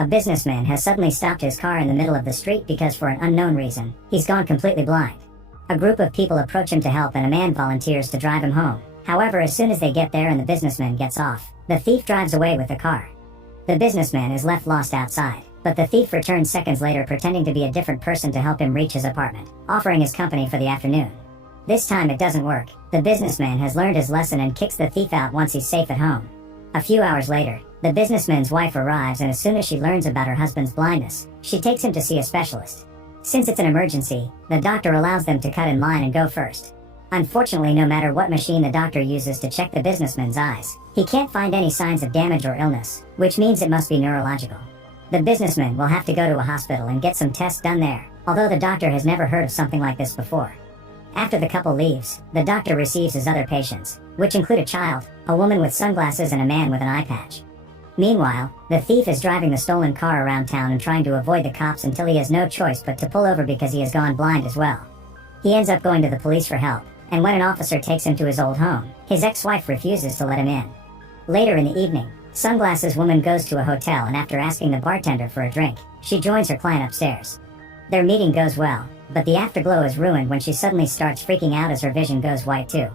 A businessman has suddenly stopped his car in the middle of the street because for an unknown reason, he's gone completely blind. A group of people approach him to help and a man volunteers to drive him home. However, as soon as they get there and the businessman gets off, the thief drives away with the car. The businessman is left lost outside, but the thief returns seconds later pretending to be a different person to help him reach his apartment, offering his company for the afternoon. This time it doesn't work. The businessman has learned his lesson and kicks the thief out once he's safe at home. A few hours later, the businessman's wife arrives, and as soon as she learns about her husband's blindness, she takes him to see a specialist. Since it's an emergency, the doctor allows them to cut in line and go first. Unfortunately, no matter what machine the doctor uses to check the businessman's eyes, he can't find any signs of damage or illness, which means it must be neurological. The businessman will have to go to a hospital and get some tests done there, although the doctor has never heard of something like this before. After the couple leaves, the doctor receives his other patients, which include a child, a woman with sunglasses, and a man with an eye patch. Meanwhile, the thief is driving the stolen car around town and trying to avoid the cops until he has no choice but to pull over because he has gone blind as well. He ends up going to the police for help, and when an officer takes him to his old home, his ex-wife refuses to let him in. Later in the evening, Sunglasses Woman goes to a hotel, and after asking the bartender for a drink, she joins her client upstairs. Their meeting goes well, but the afterglow is ruined when she suddenly starts freaking out as her vision goes white too.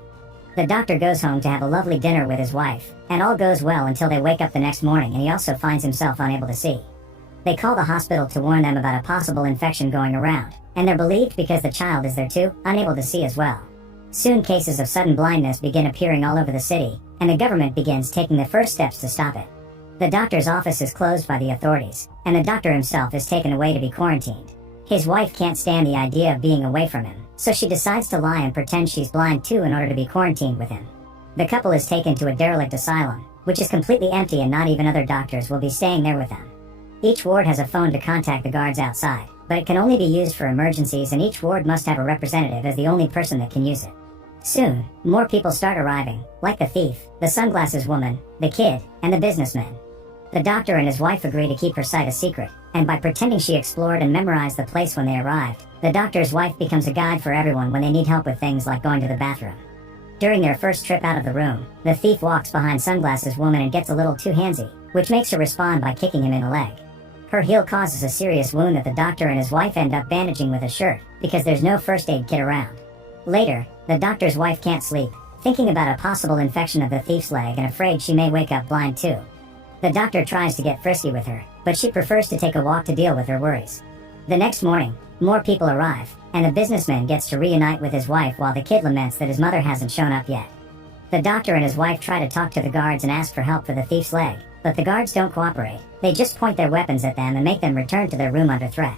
The doctor goes home to have a lovely dinner with his wife, and all goes well until they wake up the next morning and he also finds himself unable to see. They call the hospital to warn them about a possible infection going around, and they're relieved because the child is there too, unable to see as well. Soon cases of sudden blindness begin appearing all over the city, and the government begins taking the first steps to stop it. The doctor's office is closed by the authorities, and the doctor himself is taken away to be quarantined. His wife can't stand the idea of being away from him, so she decides to lie and pretend she's blind too in order to be quarantined with him. The couple is taken to a derelict asylum, which is completely empty, and not even other doctors will be staying there with them. Each ward has a phone to contact the guards outside, but it can only be used for emergencies, and each ward must have a representative as the only person that can use it. Soon, more people start arriving, like the thief, the sunglasses woman, the kid, and the businessman. The doctor and his wife agree to keep her sight a secret, and by pretending she explored and memorized the place when they arrived, the doctor's wife becomes a guide for everyone when they need help with things like going to the bathroom. During their first trip out of the room, the thief walks behind Sunglasses Woman and gets a little too handsy, which makes her respond by kicking him in the leg. Her heel causes a serious wound that the doctor and his wife end up bandaging with a shirt, because there's no first aid kit around. Later, the doctor's wife can't sleep, thinking about a possible infection of the thief's leg and afraid she may wake up blind too. The doctor tries to get frisky with her, but she prefers to take a walk to deal with her worries. The next morning, more people arrive, and the businessman gets to reunite with his wife while the kid laments that his mother hasn't shown up yet. The doctor and his wife try to talk to the guards and ask for help for the thief's leg, but the guards don't cooperate. They just point their weapons at them and make them return to their room under threat.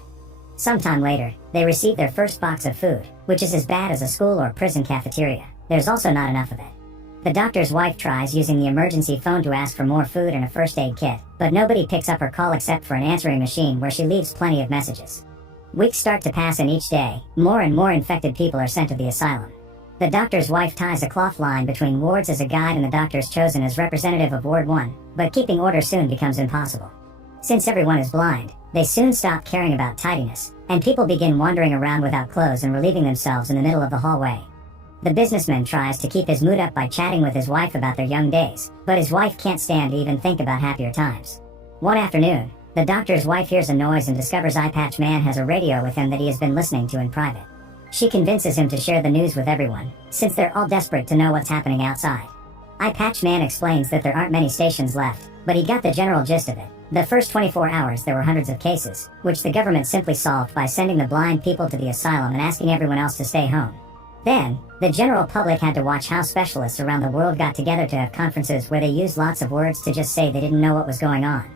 Sometime later, they receive their first box of food, which is as bad as a school or prison cafeteria. There's also not enough of it. The doctor's wife tries using the emergency phone to ask for more food and a first aid kit, but nobody picks up her call except for an answering machine where she leaves plenty of messages. Weeks start to pass, and each day, more and more infected people are sent to the asylum. The doctor's wife ties a cloth line between wards as a guide, and the doctor's chosen as representative of Ward 1, but keeping order soon becomes impossible. Since everyone is blind, they soon stop caring about tidiness, and people begin wandering around without clothes and relieving themselves in the middle of the hallway. The businessman tries to keep his mood up by chatting with his wife about their young days, but his wife can't stand to even think about happier times. One afternoon, the doctor's wife hears a noise and discovers Eye Patch Man has a radio with him that he has been listening to in private. She convinces him to share the news with everyone, since they're all desperate to know what's happening outside. Eye Patch Man explains that there aren't many stations left, but he got the general gist of it. The first 24 hours there were hundreds of cases, which the government simply solved by sending the blind people to the asylum and asking everyone else to stay home. Then, the general public had to watch how specialists around the world got together to have conferences where they used lots of words to just say they didn't know what was going on.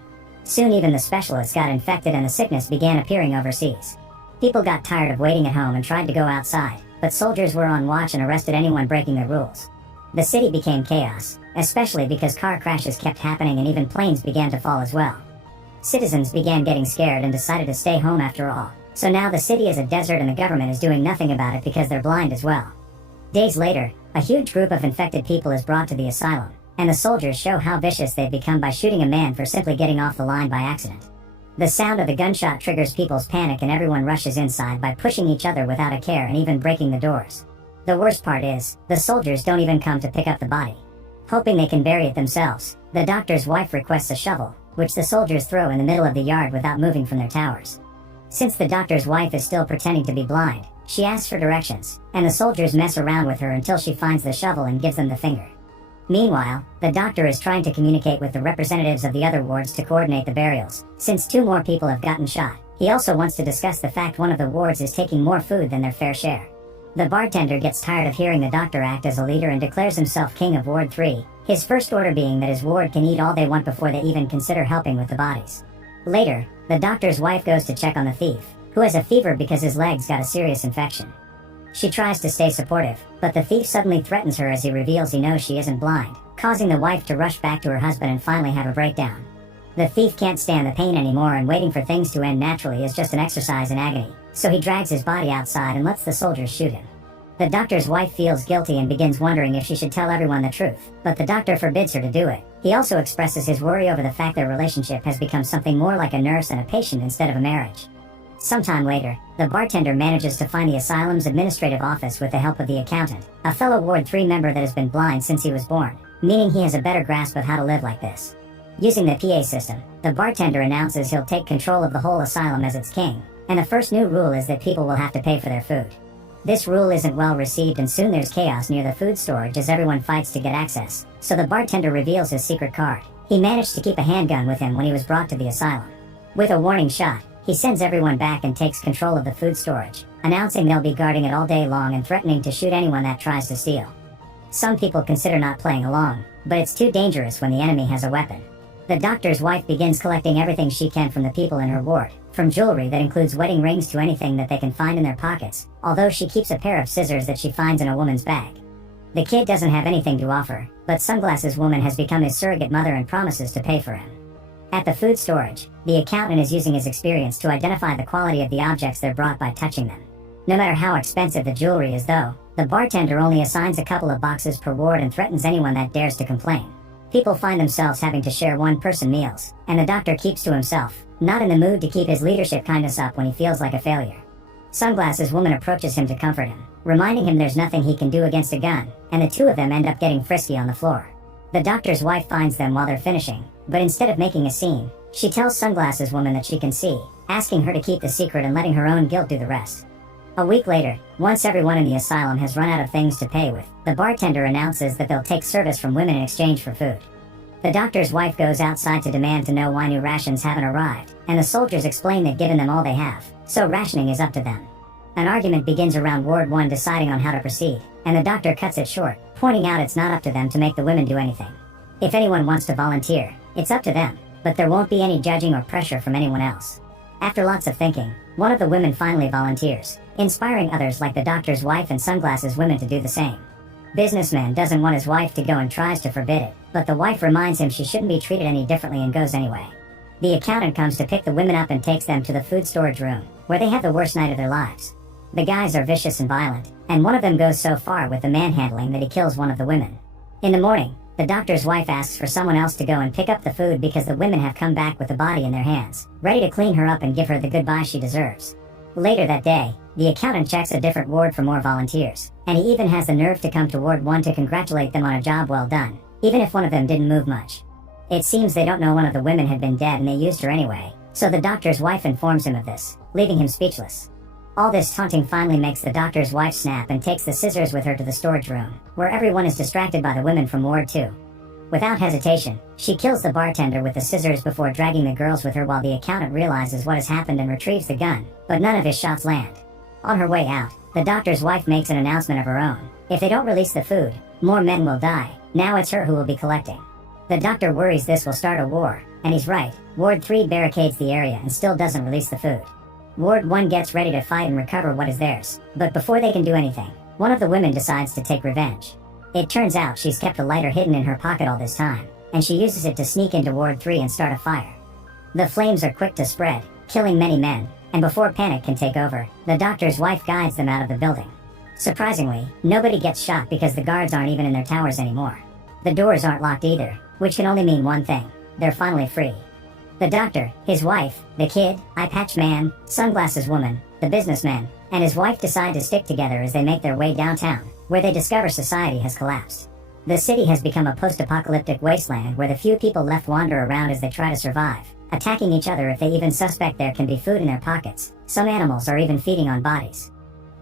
Soon even the specialists got infected and the sickness began appearing overseas. People got tired of waiting at home and tried to go outside, but soldiers were on watch and arrested anyone breaking the rules. The city became chaos, especially because car crashes kept happening and even planes began to fall as well. Citizens began getting scared and decided to stay home after all. So now the city is a desert and the government is doing nothing about it because they're blind as well. Days later, a huge group of infected people is brought to the asylum, and the soldiers show how vicious they've become by shooting a man for simply getting off the line by accident. The sound of the gunshot triggers people's panic and everyone rushes inside by pushing each other without a care and even breaking the doors. The worst part is, the soldiers don't even come to pick up the body. Hoping they can bury it themselves, the doctor's wife requests a shovel, which the soldiers throw in the middle of the yard without moving from their towers. Since the doctor's wife is still pretending to be blind, she asks for directions, and the soldiers mess around with her until she finds the shovel and gives them the finger. Meanwhile, the doctor is trying to communicate with the representatives of the other wards to coordinate the burials, since 2 more people have gotten shot. He also wants to discuss the fact one of the wards is taking more food than their fair share. The bartender gets tired of hearing the doctor act as a leader and declares himself king of Ward 3, his first order being that his ward can eat all they want before they even consider helping with the bodies. Later, the doctor's wife goes to check on the thief, who has a fever because his legs got a serious infection. She tries to stay supportive, but the thief suddenly threatens her as he reveals he knows she isn't blind, causing the wife to rush back to her husband and finally have a breakdown. The thief can't stand the pain anymore, and waiting for things to end naturally is just an exercise in agony, so he drags his body outside and lets the soldiers shoot him. The doctor's wife feels guilty and begins wondering if she should tell everyone the truth, but the doctor forbids her to do it. He also expresses his worry over the fact their relationship has become something more like a nurse and a patient instead of a marriage. Sometime later, the bartender manages to find the asylum's administrative office with the help of the accountant, a fellow Ward 3 member that has been blind since he was born, meaning he has a better grasp of how to live like this. Using the PA system, the bartender announces he'll take control of the whole asylum as its king, and the first new rule is that people will have to pay for their food. This rule isn't well received, and soon there's chaos near the food storage as everyone fights to get access, so the bartender reveals his secret card. He managed to keep a handgun with him when he was brought to the asylum. With a warning shot, he sends everyone back and takes control of the food storage, announcing they'll be guarding it all day long and threatening to shoot anyone that tries to steal. Some people consider not playing along, but it's too dangerous when the enemy has a weapon. The doctor's wife begins collecting everything she can from the people in her ward, from jewelry that includes wedding rings to anything that they can find in their pockets, although she keeps a pair of scissors that she finds in a woman's bag. The kid doesn't have anything to offer, but Sunglasses Woman has become his surrogate mother and promises to pay for him. At the food storage, the accountant is using his experience to identify the quality of the objects they're brought by touching them. No matter how expensive the jewelry is though, the bartender only assigns a couple of boxes per ward and threatens anyone that dares to complain. People find themselves having to share one-person meals, and the doctor keeps to himself, not in the mood to keep his leadership kindness up when he feels like a failure. Sunglasses Woman approaches him to comfort him, reminding him there's nothing he can do against a gun, and the two of them end up getting frisky on the floor. The doctor's wife finds them while they're finishing, but instead of making a scene, she tells Sunglasses Woman that she can see, asking her to keep the secret and letting her own guilt do the rest. A week later, once everyone in the asylum has run out of things to pay with, the bartender announces that they'll take service from women in exchange for food. The doctor's wife goes outside to demand to know why new rations haven't arrived, and the soldiers explain they've given them all they have, so rationing is up to them. An argument begins around Ward 1 deciding on how to proceed, and the doctor cuts it short, pointing out it's not up to them to make the women do anything. If anyone wants to volunteer, it's up to them, but there won't be any judging or pressure from anyone else. After lots of thinking, one of the women finally volunteers, inspiring others like the doctor's wife and Sunglasses Woman to do the same. Businessman doesn't want his wife to go and tries to forbid it, but the wife reminds him she shouldn't be treated any differently and goes anyway. The accountant comes to pick the women up and takes them to the food storage room, where they have the worst night of their lives. The guys are vicious and violent, and one of them goes so far with the manhandling that he kills one of the women. In the morning, the doctor's wife asks for someone else to go and pick up the food because the women have come back with the body in their hands, ready to clean her up and give her the goodbye she deserves. Later that day, the accountant checks a different ward for more volunteers, and he even has the nerve to come to Ward 1 to congratulate them on a job well done, even if one of them didn't move much. It seems they don't know one of the women had been dead and they used her anyway, so the doctor's wife informs him of this, leaving him speechless. All this taunting finally makes the doctor's wife snap and takes the scissors with her to the storage room, where everyone is distracted by the women from Ward 2. Without hesitation, she kills the bartender with the scissors before dragging the girls with her while the accountant realizes what has happened and retrieves the gun, but none of his shots land. On her way out, the doctor's wife makes an announcement of her own. If they don't release the food, more men will die. Now it's her who will be collecting. The doctor worries this will start a war, and he's right. Ward 3 barricades the area and still doesn't release the food. Ward 1 gets ready to fight and recover what is theirs, but before they can do anything, one of the women decides to take revenge. It turns out she's kept a lighter hidden in her pocket all this time, and she uses it to sneak into Ward 3 and start a fire. The flames are quick to spread, killing many men, and before panic can take over, the doctor's wife guides them out of the building. Surprisingly, nobody gets shot because the guards aren't even in their towers anymore. The doors aren't locked either, which can only mean one thing: they're finally free. The doctor, his wife, the kid, eye patch man, Sunglasses Woman, the businessman, and his wife decide to stick together as they make their way downtown, where they discover society has collapsed. The city has become a post-apocalyptic wasteland where the few people left wander around as they try to survive, attacking each other if they even suspect there can be food in their pockets. Some animals are even feeding on bodies.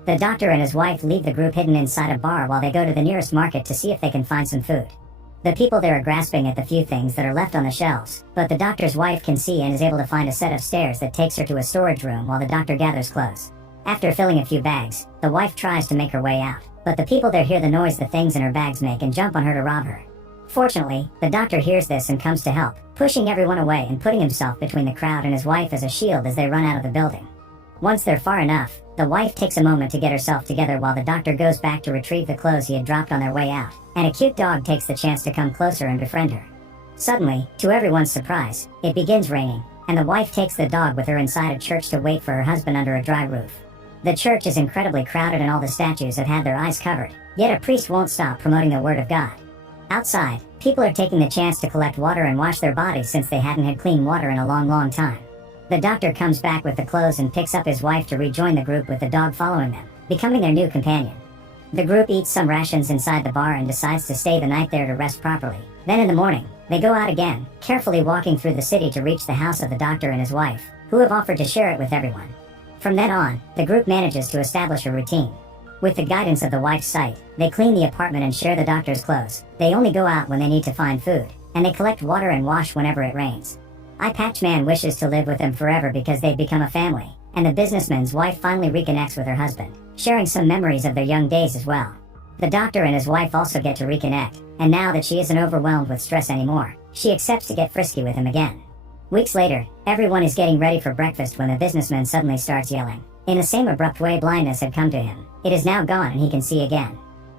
The doctor and his wife leave the group hidden inside a bar while they go to the nearest market to see if they can find some food. The people there are grasping at the few things that are left on the shelves, but the doctor's wife can see and is able to find a set of stairs that takes her to a storage room while the doctor gathers clothes. After filling a few bags, the wife tries to make her way out, but the people there hear the noise the things in her bags make and jump on her to rob her. Fortunately, the doctor hears this and comes to help, pushing everyone away and putting himself between the crowd and his wife as a shield as they run out of the building. Once they're far enough, the wife takes a moment to get herself together while the doctor goes back to retrieve the clothes he had dropped on their way out, and a cute dog takes the chance to come closer and befriend her. Suddenly, to everyone's surprise, it begins raining, and the wife takes the dog with her inside a church to wait for her husband under a dry roof. The church is incredibly crowded and all the statues have had their eyes covered, yet a priest won't stop promoting the word of God. Outside, people are taking the chance to collect water and wash their bodies since they hadn't had clean water in a long time. The doctor comes back with the clothes and picks up his wife to rejoin the group with the dog following them, becoming their new companion. The group eats some rations inside the bar and decides to stay the night there to rest properly. Then in the morning, they go out again, carefully walking through the city to reach the house of the doctor and his wife, who have offered to share it with everyone. From then on, the group manages to establish a routine. With the guidance of the wife's sight, they clean the apartment and share the doctor's clothes. They only go out when they need to find food, and they collect water and wash whenever it rains. Eye Patch Man wishes to live with them forever because they've become a family, and the businessman's wife finally reconnects with her husband, sharing some memories of their young days as well. The doctor and his wife also get to reconnect, and now that she isn't overwhelmed with stress anymore, she accepts to get frisky with him again. Weeks later, everyone is getting ready for breakfast when the businessman suddenly starts yelling. In the same abrupt way blindness had come to him, it is now gone and he can see again.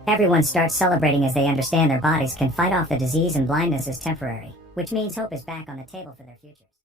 Everyone starts celebrating as they understand their bodies can fight off the disease and blindness is temporary, which means hope is back on the table for their futures.